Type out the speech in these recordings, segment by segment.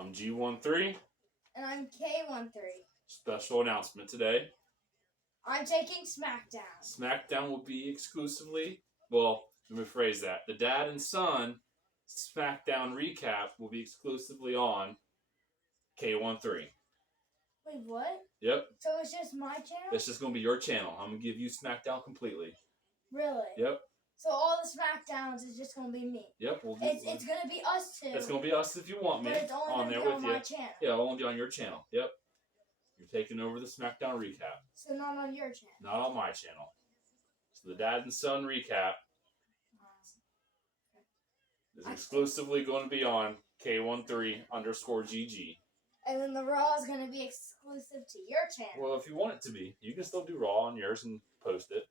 I'm G13. And I'm K13. Special announcement today. I'm taking Smackdown. Smackdown will be exclusively, well, let me rephrase that. The dad and son Smackdown recap will be exclusively on K13. Wait, what? Yep. So it's just my channel? It's just going to be your channel. I'm going to give you Smackdown completely. Really? Yep. So all the Smackdowns is just going to be me? Yep. It's going to be us two. It's going to be us if you want me. But it's only on there be with on you. My channel. Yeah, it'll only be on your channel. Yep. You're taking over the Smackdown recap. So not on your channel? Not on my channel. So the dad and son recap is exclusively going to be on K13_GG. And then the Raw is going to be exclusive to your channel. Well, if you want it to be, you can still do Raw on yours and post it.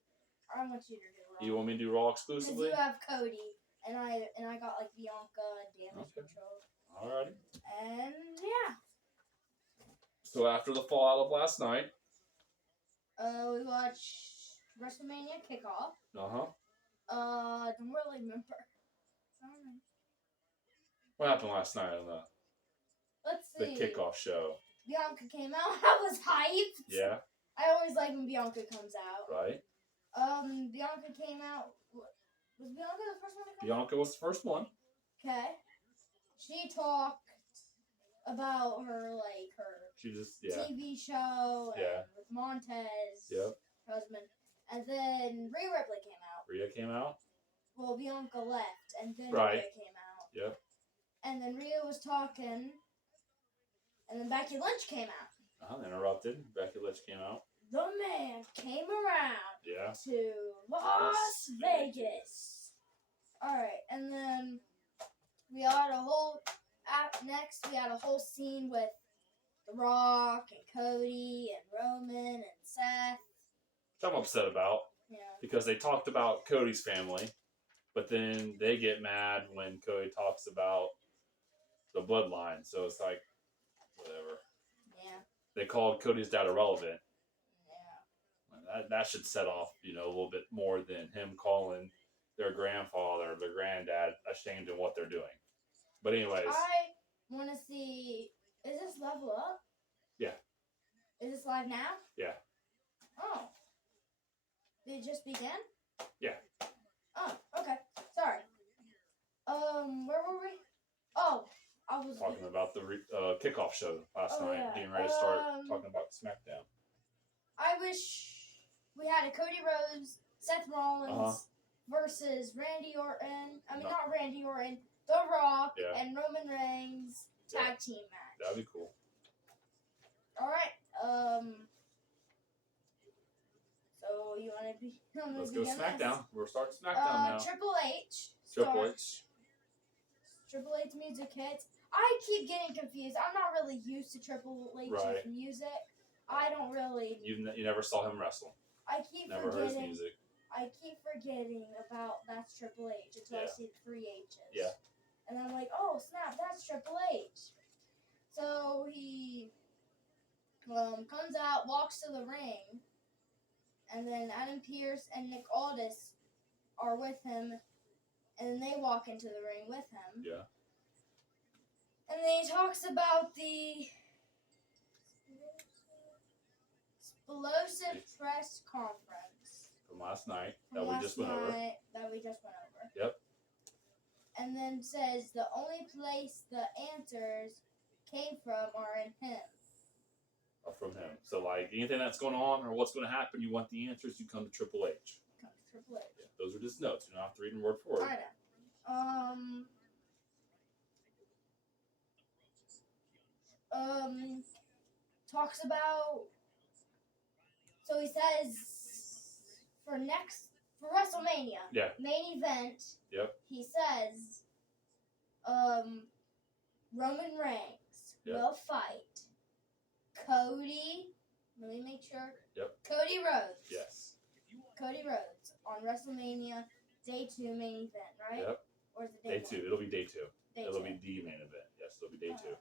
I want you to do Raw. You want me to do Raw exclusively? Because you have Cody, and I got like Bianca and Damage Control. Alrighty. And yeah. So after the fallout of last night, we watched WrestleMania kickoff. Don't really remember. What happened last night on the kickoff show? Bianca came out. I was hyped. Yeah. I always like when Bianca comes out. Right. Bianca came out. Was Bianca the first one to come Bianca was the first one. Okay. She talked about her TV show with Montez. Yep. Husband. And then Rhea Ripley came out. Rhea came out? Well, Bianca left, and then Rhea came out. Yep. And then Rhea was talking, and then Becky Lynch came out. Interrupted. Becky Lynch came out. The man came around to Las Vegas. Alright, and then we had a whole scene with The Rock and Cody and Roman and Seth. Which I'm upset about. Yeah. Because they talked about Cody's family, but then they get mad when Cody talks about the bloodline. So it's like, whatever. Yeah. They called Cody's dad irrelevant. Yeah. That should set off, a little bit more than him calling their grandfather, their granddad, ashamed of what they're doing. But anyways. I want to see, is this level up? Yeah. Is this live now? Yeah. Oh. Did it just begin? Yeah. Oh, okay. Sorry. Where were we? Oh, I was talking about the kickoff show last night. Yeah. Getting ready to start talking about SmackDown. I wish we had a Cody Rhodes, Seth Rollins versus Randy Orton. Not Randy Orton. The Rock and Roman Reigns tag team match. That'd be cool. All right. So you want to be? Let's go SmackDown. We're starting SmackDown now. Triple H. Triple H music hits. I keep getting confused. I'm not really used to Triple H's music. I don't really. You never saw him wrestle. I keep never forgetting. Heard his music. I keep forgetting about that's Triple H until I see 3 H's. Yeah. And I'm like, oh snap, that's Triple H. So he comes out, walks to the ring, and then Adam Pearce and Nick Aldis are with him, and then they walk into the ring with him. Yeah. And then he talks about the explosive press conference from last night that we just went over. Yep. And then says the only place the answers came from are in him. Or from him. So, anything that's going on or what's going to happen, you want the answers, you come to Triple H. Come to Triple H. Yeah, those are just notes. You don't have to read them word for word. I know. Talks about. So he says for WrestleMania. Main event. Yep. He says, Roman Reigns will fight Cody. Let me make sure. Yep. Cody Rhodes. Yes. Cody Rhodes on WrestleMania Day 2 main event, right? Yep. Or is it Day 2? It'll be Day 2. It'll be the main event. Yes, it'll be Day 2.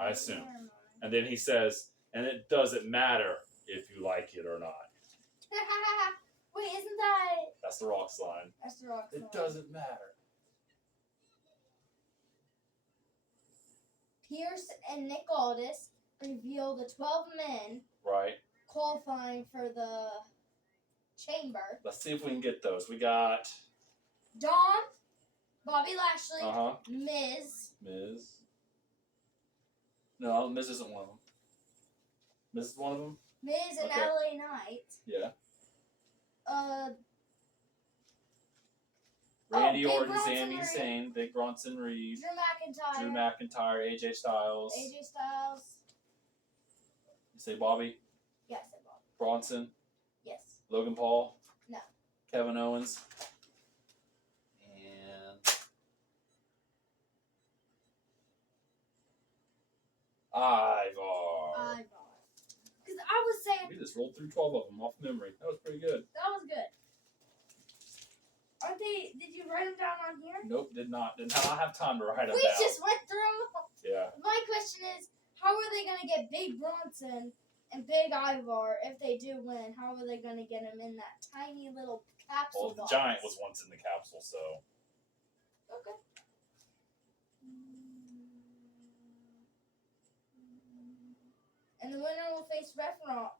I assume. And then he says, and it doesn't matter if you like it or not. Wait, isn't that... That's the Rock's line. That's the Rock's line. It doesn't matter. Pierce and Nick Aldis reveal the 12 men Right. qualifying for the chamber. Let's see if we can get those. We got Dom, Bobby Lashley, Miz. Miz. No, Miz isn't one of them. Miz is one of them. Miz and LA Knight. Yeah. Randy Orton, Sami Zayn, Big Bronson Reed, Drew McIntyre, AJ Styles. You say Bobby? Yes, I said Bobby. Bronson? Yes. Logan Paul? No. Kevin Owens? And Ivar. Because I was saying... We just rolled through 12 of them off memory. That was pretty good. That was good. Aren't they... Did you write them down on here? Nope, did not. Did not have time to write them down. We just went through them. Yeah. My question is, how are they going to get Big Bronson and Big Ivar if they do win? How are they going to get him in that tiny little capsule Well, the box? Giant was once in the capsule, so... Okay. And the winner will face Ref Rollins.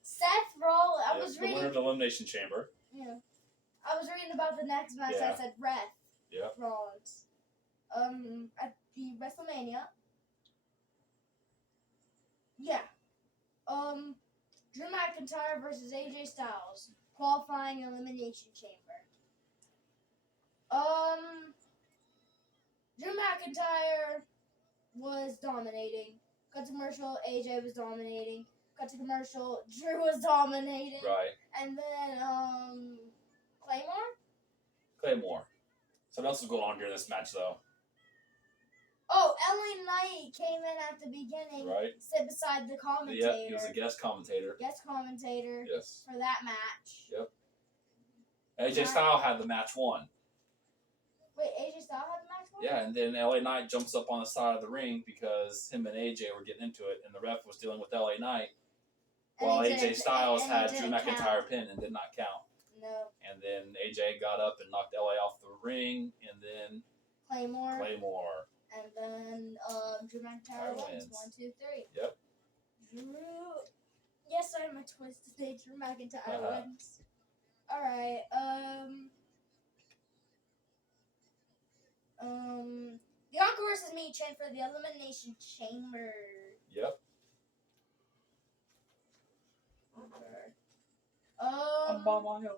Seth Rollins. I was the reading. winner of the Elimination Chamber. Yeah. I was reading about the next match. Yeah. I said Ref Yeah. Rollins. At the WrestleMania. Yeah. Drew McIntyre versus AJ Styles. Qualifying Elimination Chamber. Drew McIntyre was dominating. Cut to commercial, AJ was dominating. Cut to commercial, Drew was dominating. Right. And then, Claymore. Something else was going on during this match, though. Oh, LA Knight came in at the beginning. Right. Sit beside the commentator. Yep, he was a guest commentator. Guest commentator. Yes. For that match. Yep. AJ Styles had the match won. Wait, AJ Styles had the match won? Yeah, and then LA Knight jumps up on the side of the ring because him and AJ were getting into it, and the ref was dealing with LA Knight, while AJ Styles had Drew McIntyre pinned and did not count. No. And then AJ got up and knocked LA off the ring, and then Claymore. And then Drew McIntyre wins. 1, 2, 3. Yep. Drew. Yes, I have my twist to say Drew McIntyre wins. Alright, Bianca versus Michin for the Elimination Chamber. Yep. Okay. I'm by my own.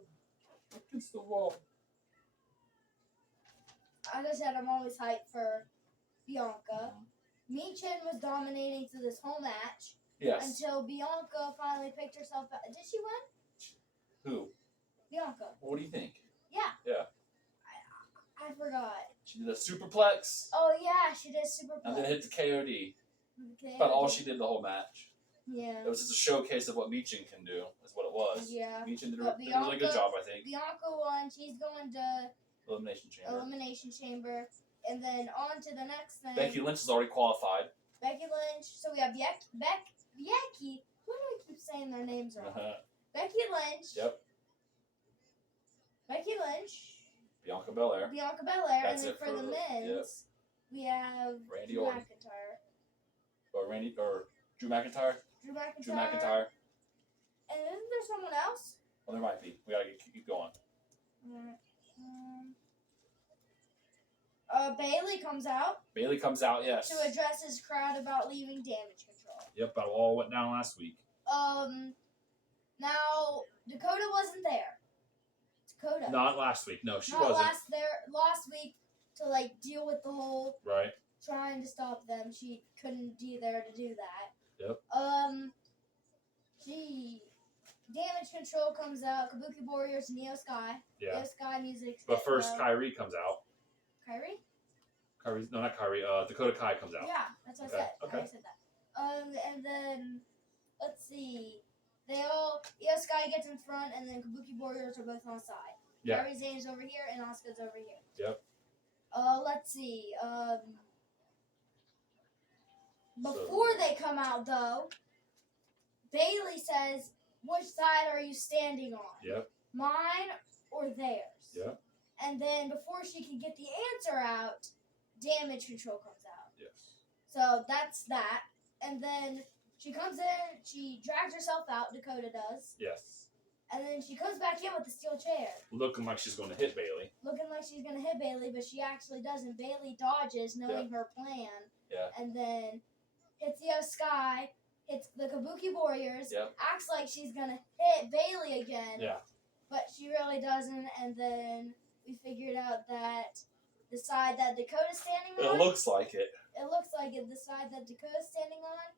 Against the wall. As I said, I'm always hyped for Bianca. Michin was dominating through this whole match. Yes. Until Bianca finally picked herself up. Did she win? Who? Bianca. What do you think? Yeah. Yeah. I forgot. She did a superplex. Oh, yeah, she did superplex. And then hit the KOD. Okay. About all she did the whole match. Yeah. It was just a showcase of what Michin can do, is what it was. Yeah. Michin did a really good job, I think. Bianca won. She's going to Elimination Chamber. And then on to the next thing. Becky Lynch is already qualified. Becky Lynch. So we have Becky. Why do I keep saying their names wrong? Becky Lynch. Yep. Becky Lynch. Bianca Belair. And then for the men's, we have Randy Orton. Drew McIntyre. Drew McIntyre. And isn't there someone else? Well, there might be. We gotta keep going. Bailey comes out. Yes. To address his crowd about leaving Damage Control. Yep, that all went down last week. Now Dakota wasn't there. Not last week. No, she Not wasn't. Last week to deal with the whole right. Trying to stop them. She couldn't be there to do that. Yep. Damage Control comes out. Kabuki Warriors, Neo Sky. Yeah. Neo Sky music. But first, Kyrie comes out. Kyrie? No, not Kyrie. Dakota Kai comes out. Yeah, that's what I said. Okay. I said that. And then let's see. Neo Sky gets in front, and then Kabuki Warriors are both on the side. Yeah. Kairi Zane's over here, and Asuka's over here. Yep. Let's see. Before they come out, though, Bailey says, "Which side are you standing on? Yep. Mine or theirs?" Yep. And then before she could get the answer out, damage control comes out. Yes. So that's that. And then she comes in, she drags herself out, Dakota does. Yes. And then she comes back in with the steel chair. Looking like she's going to hit Bailey. Looking like she's going to hit Bailey, but she actually doesn't. Bailey dodges, knowing her plan. Yeah. And then hits the Sky, hits the Kabuki Warriors, acts like she's going to hit Bailey again. Yeah. But she really doesn't. And then we figured out that the side that Dakota's standing on. It looks like it. It looks like it. The side that Dakota's standing on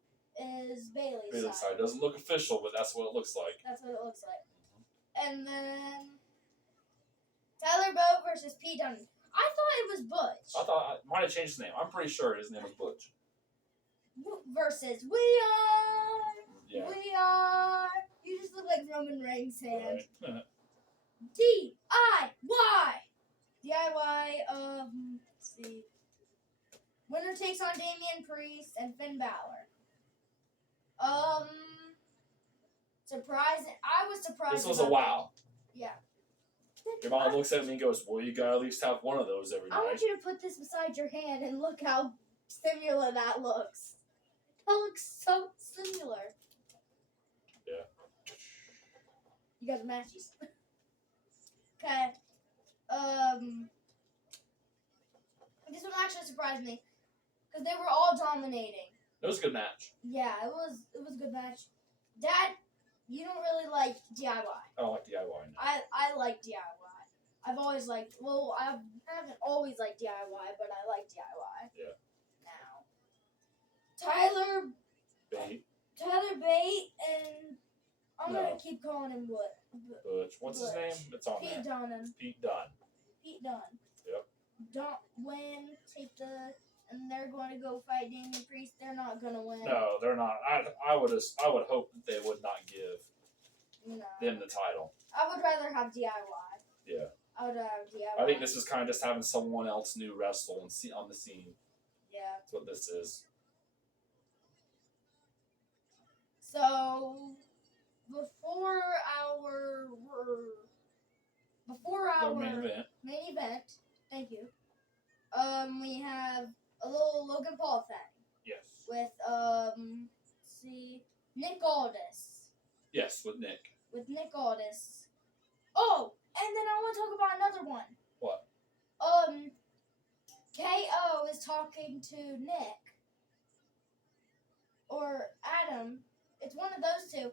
is Bailey's side. It doesn't look official, but that's what it looks like. That's what it looks like. And then Tyler Bowe versus Pete Dunne. I thought it was Butch. I thought I might have changed his name. I'm pretty sure his name was Butch. Versus We Are. You just look like Roman Reigns' hand. Right. DIY. Let's see. Winner takes on Damian Priest and Finn Balor. Surprising. I was surprised. This was a wow. Yeah. Your mom looks at me and goes, well, you gotta at least have one of those every night. I want you to put this beside your hand and look how similar that looks. That looks so similar. Yeah. You got the matches. Okay. This one actually surprised me because they were all dominating. It was a good match. Yeah, it was a good match. Dad, you don't really like DIY. I don't like DIY. No. I like DIY. I've always liked. Well, I haven't always liked DIY, but I like DIY. Yeah. Now, Tyler Bate, and I'm gonna keep calling him Butch. What's his name? It's on Pete there. Dunne. Pete Dunne. Pete Dunne. Yep. Don't win. And they're going to go fight Damian Priest. They're not going to win. No, they're not. I would hope that they would not give them the title. I would rather have DIY. Yeah. I would rather have DIY. I think this is kind of just having someone else new wrestle and see on the scene. Yeah. That's what this is. So before our main event, thank you. We have a little Logan Paul thing. Yes. With let's see, Nick Aldis. Yes, with Nick. With Nick Aldis. Oh, and then I want to talk about another one. What? KO is talking to Nick or Adam. It's one of those two.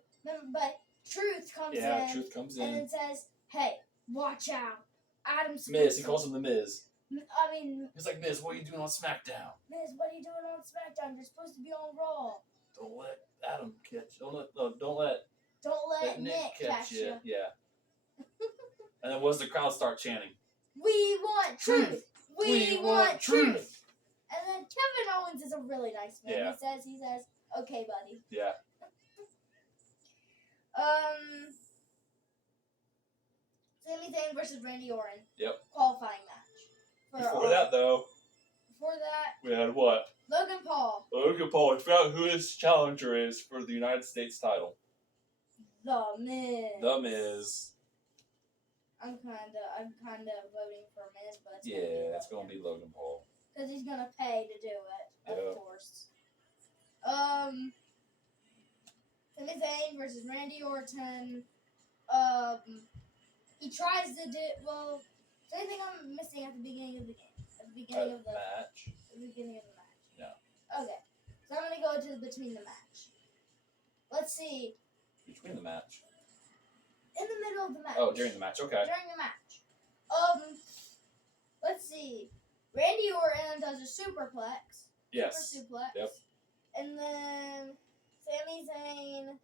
But Truth comes in. Yeah, Truth comes in. And it says, hey, watch out. Adam's Miz, he calls him the Miz. I mean... He's like, Miz, what are you doing on SmackDown? Miz, what are you doing on SmackDown? You're supposed to be on Raw. Don't let Adam catch you. Don't let Nick catch you. Yeah. And then what does the crowd start chanting? We want truth. We want truth. truth. And then Kevin Owens is a really nice man. Yeah. He says, okay, buddy. Yeah. Sami Zayn versus Randy Orton. Yep. Qualifying match. Before that, we had what? Logan Paul. Logan Paul. I forgot who his challenger is for the United States title. The Miz. The Miz. I'm kinda voting for Miz, but it's gonna be Logan Paul. Because he's gonna pay to do it, of course. Sami Zayn versus Randy Orton. He tries to do well. Is there anything I'm missing at the beginning of the game? At the beginning of the match. At the beginning of the match. No. Okay, so I'm gonna go to between the match. Let's see. Between the match. In the middle of the match. Oh, during the match. Okay. During the match. Let's see. Randy Orton does a superplex. Yes. Super suplex. Yep. And then Sami Zayn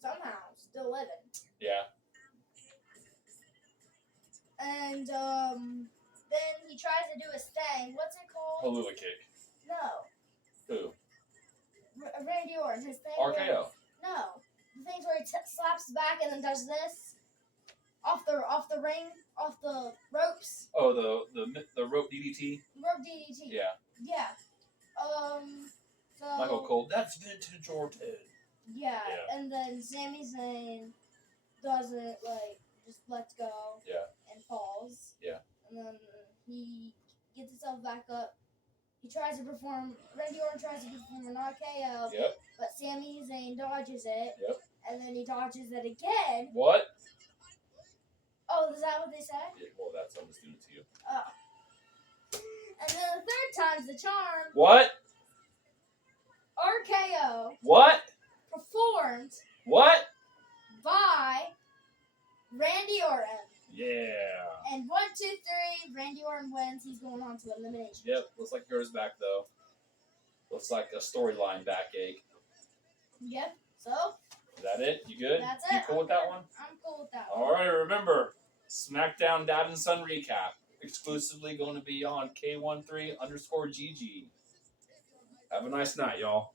somehow still living. Yeah. And then he tries to do his thing. What's it called? Haluva kick. No. Who? Randy Orton. His thing. RKO. No. The things where he slaps back and then does this off the ropes. Oh, the rope DDT. Rope DDT. Yeah. Yeah. So. Michael Cole. That's vintage Orton. Yeah. And then Sami Zayn does it just lets go. Yeah. And falls. Yeah. And then he gets himself back up Randy Orton tries to perform an RKO, Yep. but Sami Zayn dodges it. Yep. And then he dodges it again. What? Oh, is that what they said? Yeah, well, that's I'm just doing it to you. And then the third time's the charm. What? RKO. What? Performed. What? By Randy Orton. Yeah. And 1, 2, 3, Randy Orton wins. He's going on to elimination. Yep. Looks like yours back though. Looks like a storyline backache. Yep. So. Is that it? You good? That's You it. cool with that one? I'm cool with that one. All right. Remember, Smackdown Dad and Son recap exclusively going to be on K13_GG. Have a nice night, y'all.